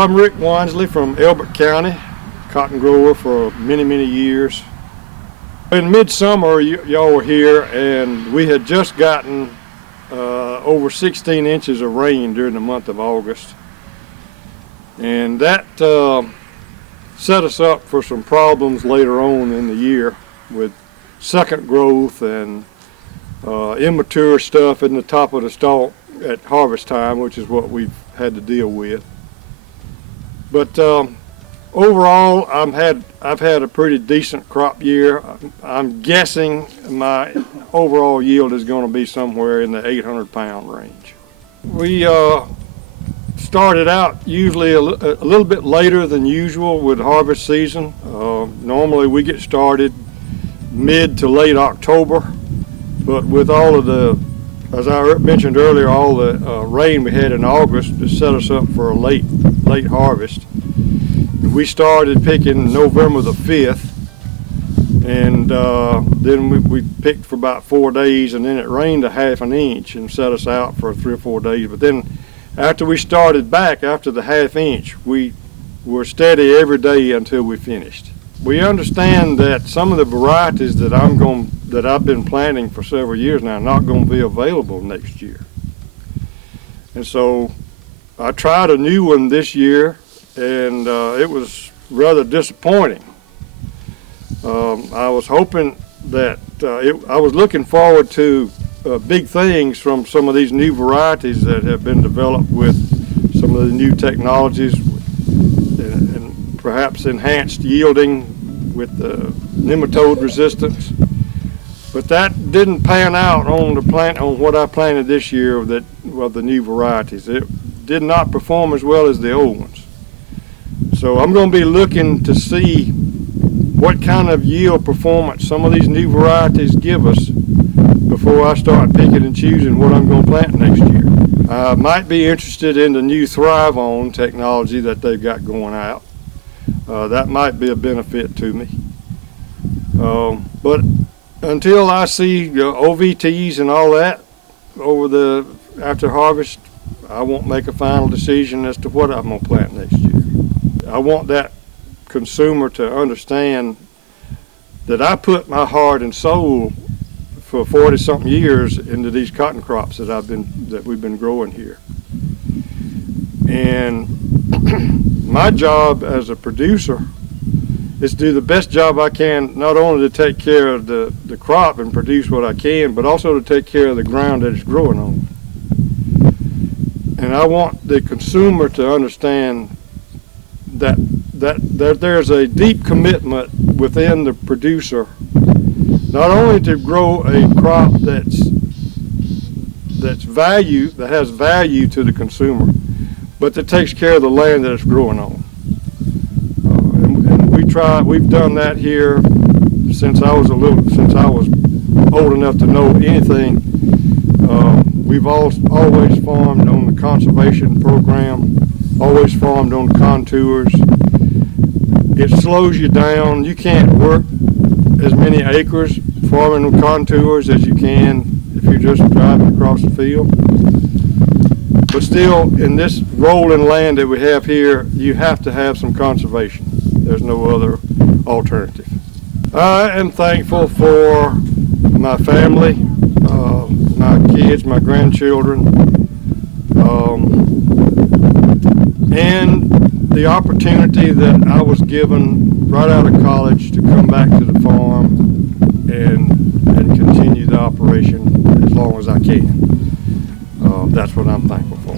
I'm Rick Wansley from Elbert County, cotton grower for many years. In midsummer, y'all were here, and we had just gotten over 16 inches of rain during the month of August. And that set us up for some problems later on in the year with second growth and immature stuff in the top of the stalk at harvest time, which is what we've had to deal with. But overall, I've had a pretty decent crop year. I'm guessing my overall yield is going to be somewhere in the 800-pound range. We started out usually a little bit later than usual with harvest season. Normally we get started mid to late October, but with all of the, as I mentioned earlier, all the rain we had in August, it set us up for a late harvest. We started picking November the 5th, and then we picked for about 4 days, and then it rained a half an inch and set us out for 3 or 4 days. But then after we started back, after the half inch, we were steady every day until we finished. We understand that some of the varieties that I've been planting for several years now are not going to be available next year. And so I tried a new one this year, and it was rather disappointing. I was hoping that I was looking forward to big things from some of these new varieties that have been developed with some of the new technologies and perhaps enhanced yielding with the nematode resistance. But that didn't pan out on what I planted this year of the new varieties. It did not perform as well as the old ones. So I'm going to be looking to see what kind of yield performance some of these new varieties give us before I start picking and choosing what I'm going to plant next year. I might be interested in the new Thrive On technology that they've got going out. That might be a benefit to me. But until I see OVTs and all that after harvest, I won't make a final decision as to what I'm going to plant next year. I want that consumer to understand that I put my heart and soul for 40-something years into these cotton crops that we've been growing here. And my job as a producer is to do the best job I can, not only to take care of the crop and produce what I can, but also to take care of the ground that it's growing on. And I want the consumer to understand that there's a deep commitment within the producer, not only to grow a crop that has value to the consumer, but that takes care of the land that it's growing on. And we've done that here since I was old enough to know anything. We've always farmed on the conservation program, always farmed on contours. It slows you down. You can't work as many acres farming on contours as you can if you're just driving across the field. But still, in this rolling land that we have here, you have to have some conservation. There's no other alternative. I am thankful for my family, my kids, my grandchildren, and the opportunity that I was given right out of college to come back to the farm and continue the operation as long as I can. That's what I'm thankful for.